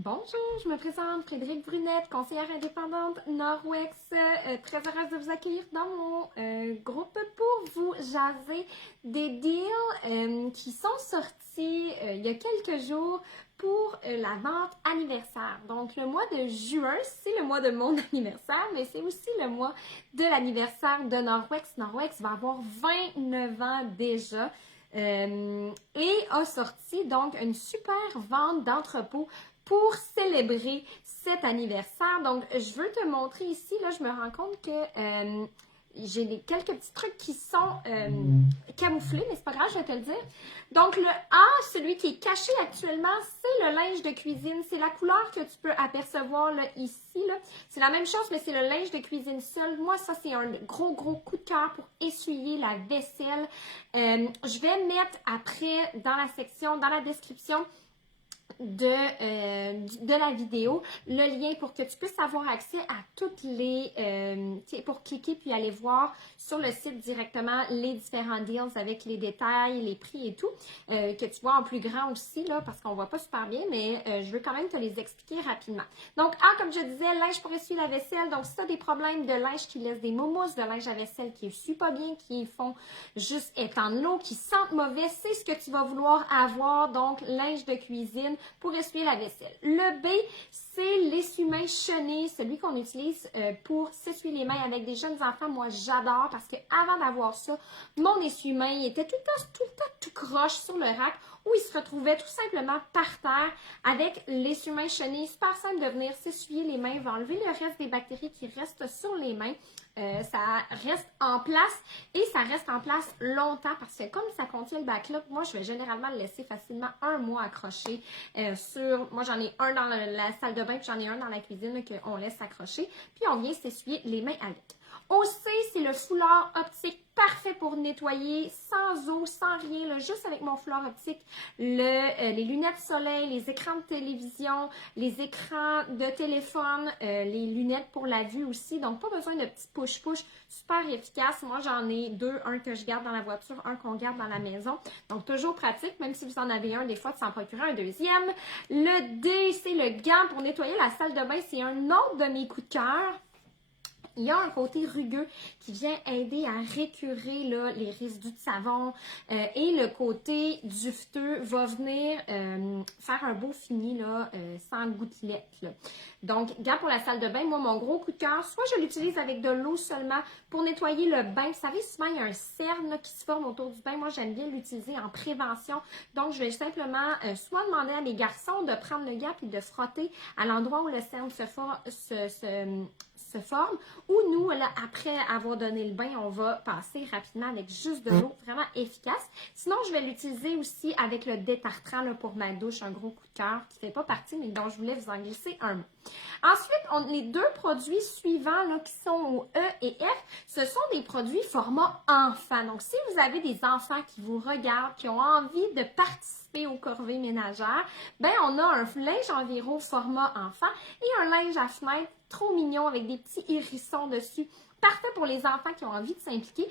Bonjour, je me présente Frédérique Brunette, conseillère indépendante Nord-Ouest. Très heureuse de vous accueillir dans mon groupe pour vous jaser des deals qui sont sortis il y a quelques jours pour la vente anniversaire. Donc, le mois de juin, c'est le mois de mon anniversaire, mais c'est aussi le mois de l'anniversaire de Nord-Ouest. Nord-Ouest va avoir 29 ans déjà. Et a sorti donc une super vente d'entrepôt pour célébrer cet anniversaire. Donc, je veux te montrer ici, là, je me rends compte que j'ai quelques petits trucs qui sont camouflés, mais c'est pas grave, je vais te le dire. Donc, le A, celui qui est caché actuellement, c'est le linge de cuisine. C'est la couleur que tu peux apercevoir là, ici. Là. C'est la même chose, mais c'est le linge de cuisine seul. Moi, ça, c'est un gros coup de cœur pour essuyer la vaisselle. Je vais mettre après, dans la section, dans la description, de la vidéo, le lien pour que tu puisses avoir accès à toutes les, pour cliquer puis aller voir sur le site directement les différents deals avec les détails, les prix et tout, que tu vois en plus grand aussi, là, parce qu'on voit pas super bien, mais je veux quand même te les expliquer rapidement. Donc, comme je disais, linge pour essuyer la vaisselle. Donc, si tu as des problèmes de linge qui laisse des mousses, de linge à vaisselle qui essuie pas bien, qui font juste étendre l'eau, qui sentent mauvais, c'est ce que tu vas vouloir avoir. Donc, linge de cuisine pour essuyer la vaisselle. Le B, c'est l'essuie-main chenille, celui qu'on utilise pour s'essuyer les mains avec des jeunes enfants. Moi, j'adore parce que avant d'avoir ça, mon essuie-main il était tout le temps tout croche sur le rack où il se retrouvait tout simplement par terre avec l'essuie-main chenille. Super simple de venir s'essuyer les mains, va enlever le reste des bactéries qui restent sur les mains. Ça reste en place et ça reste en place longtemps parce que comme ça contient le backlog, moi je vais généralement le laisser facilement un mois accroché moi j'en ai un dans la salle de bain puis j'en ai un dans la cuisine qu'on laisse accrocher puis on vient s'essuyer les mains avec. Au C, c'est le foulard optique parfait pour nettoyer, sans eau, sans rien, là, juste avec mon foulard optique, les lunettes soleil, les écrans de télévision, les écrans de téléphone, les lunettes pour la vue aussi. Donc, pas besoin de petits push-push, super efficace. Moi, j'en ai deux, un que je garde dans la voiture, un qu'on garde dans la maison. Donc, toujours pratique, même si vous en avez un, des fois, de s'en procurer un deuxième. Le D, c'est le gant pour nettoyer la salle de bain. C'est un autre de mes coups de cœur. Il y a un côté rugueux qui vient aider à récurer là, les résidus de savon et le côté dufteux va venir faire un beau fini là, sans gouttelettes. Là. Donc, gant pour la salle de bain, moi, mon gros coup de cœur, soit je l'utilise avec de l'eau seulement pour nettoyer le bain. Vous savez, souvent, il y a un cerne là, qui se forme autour du bain. Moi, j'aime bien l'utiliser en prévention. Donc, je vais simplement soit demander à mes garçons de prendre le gant et de frotter à l'endroit où le cerne se forme. Ou nous, là, après avoir donné le bain, on va passer rapidement avec juste de l'eau, vraiment efficace. Sinon, je vais l'utiliser aussi avec le détartrant là, pour ma douche, un gros coup de cœur qui ne fait pas partie, mais dont je voulais vous en glisser un mot. Ensuite, les deux produits suivants là, qui sont au E et F, ce sont des produits format enfant. Donc, si vous avez des enfants qui vous regardent, qui ont envie de participer aux corvées ménagères, ben on a un linge environ format enfant et un linge à fenêtre trop mignon avec des petits hérissons dessus. Parfait pour les enfants qui ont envie de s'impliquer.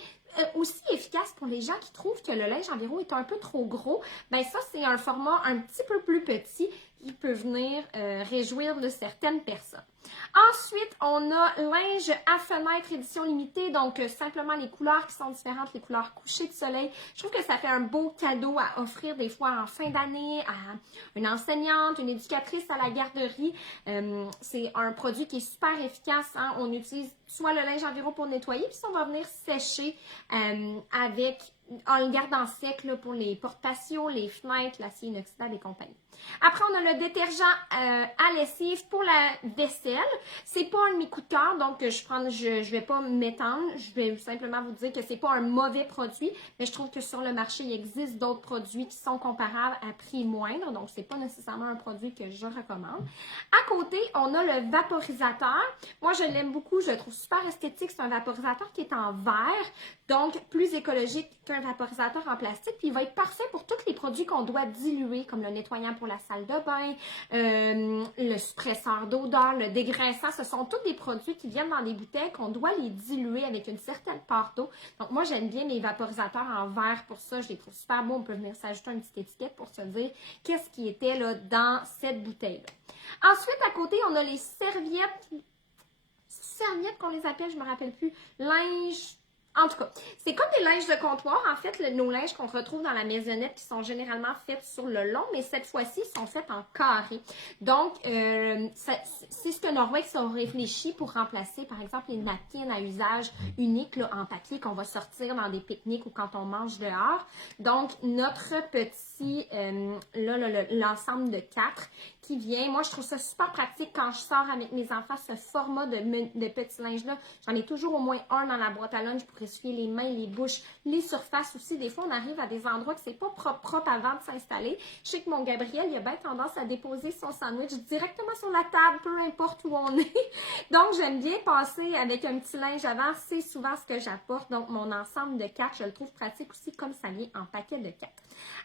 Aussi efficace pour les gens qui trouvent que le linge environ est un peu trop gros. Ben ça, c'est un format un petit peu plus petit qui peut venir réjouir de certaines personnes. Ensuite, on a linge à fenêtre édition limitée, donc simplement les couleurs qui sont différentes, les couleurs couchées de soleil. Je trouve que ça fait un beau cadeau à offrir des fois en fin d'année à une enseignante, une éducatrice à la garderie. C'est un produit qui est super efficace. Hein? On utilise soit le linge environ pour nettoyer, puis ça, on va venir sécher en le gardant sec là, pour les porte-patios, les fenêtres, l'acier inoxydable et compagnie. Après, on a le détergent à lessive pour la vaisselle. C'est pas un de mes coups de cœur, donc je vais pas m'étendre. Je vais simplement vous dire que c'est pas un mauvais produit, mais je trouve que sur le marché, il existe d'autres produits qui sont comparables à prix moindre, donc c'est pas nécessairement un produit que je recommande. À côté, on a le vaporisateur. Moi, je l'aime beaucoup, je le trouve super esthétique. C'est un vaporisateur qui est en verre, donc plus écologique qu'un vaporisateur en plastique, puis il va être parfait pour tous les produits qu'on doit diluer, comme le nettoyant pour la salle de bain, le suppresseur d'odeur, le dégraissant. Ce sont tous des produits qui viennent dans des bouteilles qu'on doit les diluer avec une certaine part d'eau. Donc moi, j'aime bien mes vaporisateurs en verre pour ça. Je les trouve super beaux. On peut venir s'ajouter une petite étiquette pour se dire qu'est-ce qui était là dans cette bouteille-là. Ensuite, à côté, on a les serviettes qu'on les appelle, je me rappelle plus, linge. En tout cas, c'est comme des linges de comptoir. En fait, nos linges qu'on retrouve dans la maisonnette qui sont généralement faits sur le long, mais cette fois-ci, ils sont faits en carré. Donc, c'est ce que Norwex a réfléchi pour remplacer, par exemple, les napkins à usage unique là, en papier qu'on va sortir dans des pique-niques ou quand on mange dehors. Donc, notre petit, l'ensemble de 4 qui vient. Moi, je trouve ça super pratique quand je sors avec mes enfants, ce format de petits linges-là. J'en ai toujours au moins un dans la boîte à lunch pour essuyer les mains, les bouches, les surfaces aussi. Des fois, on arrive à des endroits que c'est pas propre avant de s'installer. Je sais que mon Gabriel, il a bien tendance à déposer son sandwich directement sur la table, peu importe où on est. Donc, j'aime bien passer avec un petit linge avant. C'est souvent ce que j'apporte. Donc, mon ensemble de 4, je le trouve pratique aussi comme ça vient en paquet de 4.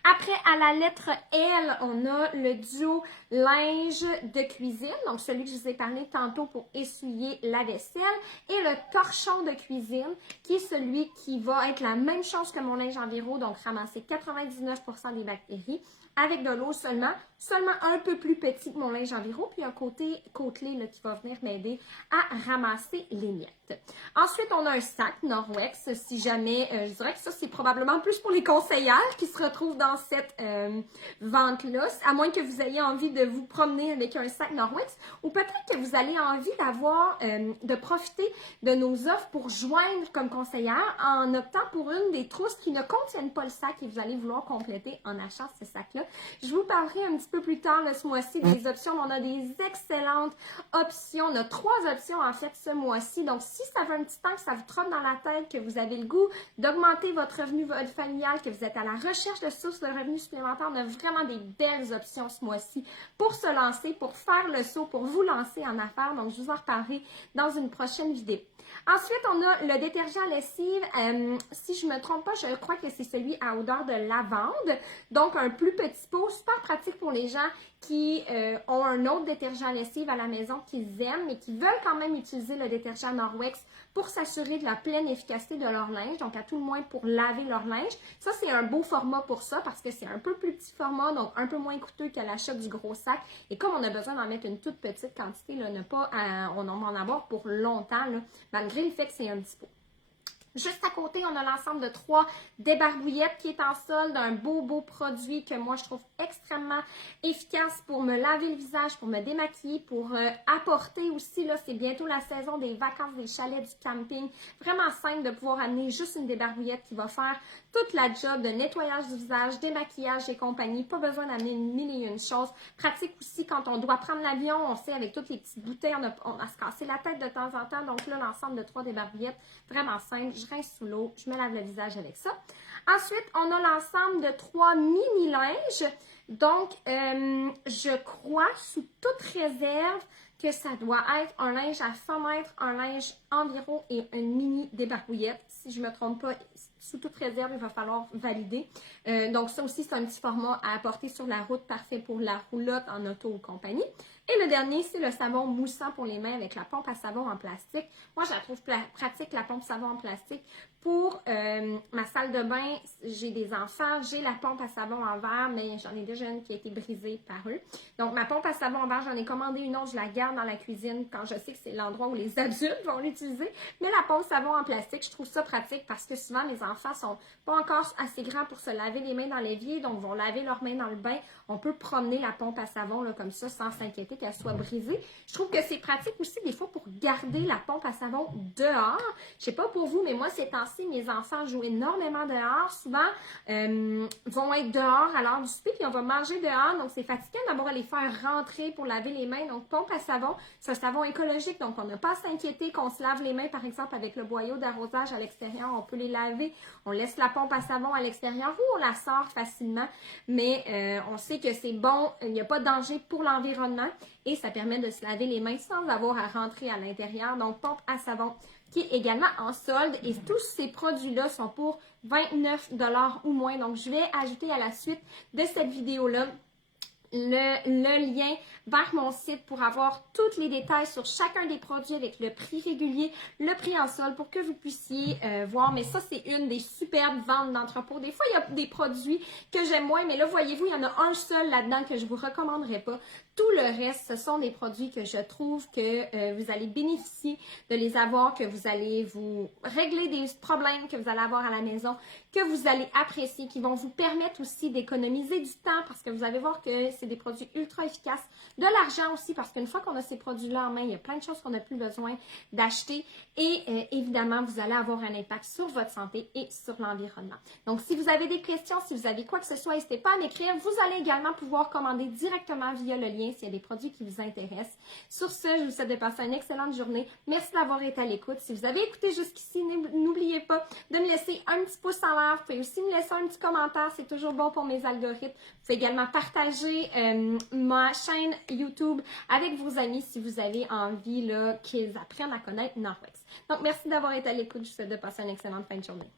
Après, à la lettre L, on a le duo linge de cuisine, donc celui que je vous ai parlé tantôt pour essuyer la vaisselle, et le torchon de cuisine, qui est celui qui va être la même chose que mon linge enviro, donc ramasser 99% des bactéries, avec de l'eau seulement un peu plus petit que mon linge enviro, puis un côté côtelé là, qui va venir m'aider à ramasser les miettes. Ensuite, on a un sac Norwex, si jamais, je dirais que ça, c'est probablement plus pour les conseillères qui se retrouvent dans cette vente-là, à moins que vous ayez envie de vous promener avec un sac Norwex, ou peut-être que vous allez envie d'avoir, de profiter de nos offres pour joindre comme conseillère en optant pour une des trousses qui ne contiennent pas le sac et vous allez vouloir compléter en achetant ce sac-là. Je vous parlerai un petit peu plus tard ce mois-ci des options. On a des excellentes options. On a 3 options en fait ce mois-ci. Donc, si ça fait un petit temps que ça vous trotte dans la tête, que vous avez le goût d'augmenter votre revenu familial, que vous êtes à la recherche de sources de revenus supplémentaires, on a vraiment des belles options ce mois-ci pour se lancer, pour faire le saut, pour vous lancer en affaires. Donc, je vous en reparlerai dans une prochaine vidéo. Ensuite, on a le détergent lessive. Si je ne me trompe pas, je crois que c'est celui à odeur de lavande. Donc, un plus petit pot, super pratique pour les gens qui ont un autre détergent lessive à la maison qu'ils aiment, mais qui veulent quand même utiliser le détergent Norwex pour s'assurer de la pleine efficacité de leur linge, donc à tout le moins pour laver leur linge. Ça, c'est un beau format pour ça parce que c'est un peu plus petit format, donc un peu moins coûteux qu'à l'achat du gros sac. Et comme on a besoin d'en mettre une toute petite quantité, là, on va en avoir pour longtemps, là, malgré le fait que c'est un petit pot. Juste à côté, on a l'ensemble de 3 débarbouillettes qui est en solde, un beau produit que moi je trouve extrêmement efficace pour me laver le visage, pour me démaquiller, pour apporter aussi, là c'est bientôt la saison des vacances, des chalets, du camping. Vraiment simple de pouvoir amener juste une débarbouillette qui va faire toute la job de nettoyage du visage, démaquillage et compagnie. Pas besoin d'amener une mille et une choses. Pratique aussi quand on doit prendre l'avion, on sait avec toutes les petites bouteilles, on a se casser la tête de temps en temps. Donc là, l'ensemble de 3 débarbouillettes, vraiment simple. Je rince sous l'eau, je me lave le visage avec ça. Ensuite, on a l'ensemble de 3 mini-linges. Donc, je crois, sous toute réserve, que ça doit être un linge à 100 mètres, un linge environ et une mini débarbouillette. Si je ne me trompe pas, sous toute réserve, il va falloir valider. Donc, ça aussi, c'est un petit format à apporter sur la route, parfait pour la roulotte en auto ou compagnie. Et le dernier, c'est le savon moussant pour les mains avec la pompe à savon en plastique. Moi, je la trouve pratique, la pompe à savon en plastique. Pour ma salle de bain, j'ai des enfants, j'ai la pompe à savon en verre, mais j'en ai déjà une qui a été brisée par eux. Donc, ma pompe à savon en verre, j'en ai commandé une autre, je la garde dans la cuisine quand je sais que c'est l'endroit où les adultes vont l'utiliser. Mais la pompe à savon en plastique, je trouve ça pratique parce que souvent, les enfants sont pas encore assez grands pour se laver les mains dans l'évier, donc vont laver leurs mains dans le bain. On peut promener la pompe à savon là, comme ça sans s'inquiéter qu'elle soit brisée. Je trouve que c'est pratique aussi des fois pour garder la pompe à savon dehors. Je sais pas pour vous, mais moi, ces temps-ci, mes enfants jouent énormément dehors. Souvent, vont être dehors à l'heure du souper, puis on va manger dehors. Donc, c'est fatigant d'abord à les faire rentrer pour laver les mains. Donc, pompe à savon, c'est un savon écologique. Donc, on n'a pas à s'inquiéter qu'on se lave les mains, par exemple, avec le boyau d'arrosage à l'extérieur. On peut les laver. On laisse la pompe à savon à l'extérieur ou on la sort facilement. Mais on sait que c'est bon. Il n'y a pas de danger pour l'environnement. Et ça permet de se laver les mains sans avoir à rentrer à l'intérieur. Donc, pompe à savon qui est également en solde. Et tous ces produits-là sont pour 29 $ ou moins. Donc, je vais ajouter à la suite de cette vidéo-là le lien vers mon site pour avoir tous les détails sur chacun des produits avec le prix régulier, le prix en solde pour que vous puissiez voir. Mais ça, c'est une des superbes ventes d'entrepôt. Des fois, il y a des produits que j'aime moins, mais là, voyez-vous, il y en a un seul là-dedans que je ne vous recommanderais pas. Tout le reste, ce sont des produits que je trouve que vous allez bénéficier de les avoir, que vous allez vous régler des problèmes que vous allez avoir à la maison, que vous allez apprécier, qui vont vous permettre aussi d'économiser du temps parce que vous allez voir que c'est des produits ultra efficaces. De l'argent aussi parce qu'une fois qu'on a ces produits-là en main, il y a plein de choses qu'on n'a plus besoin d'acheter et évidemment, vous allez avoir un impact sur votre santé et sur l'environnement. Donc, si vous avez des questions, si vous avez quoi que ce soit, n'hésitez pas à m'écrire. Vous allez également pouvoir commander directement via le lien s'il y a des produits qui vous intéressent. Sur ce, je vous souhaite de passer une excellente journée. Merci d'avoir été à l'écoute. Si vous avez écouté jusqu'ici, n'oubliez pas de me laisser un petit pouce en l'air. Vous pouvez aussi me laisser un petit commentaire. C'est toujours bon pour mes algorithmes. Vous pouvez également partager ma chaîne YouTube avec vos amis si vous avez envie qu'ils apprennent à connaître Norwex. Donc, merci d'avoir été à l'écoute. Je vous souhaite de passer une excellente fin de journée.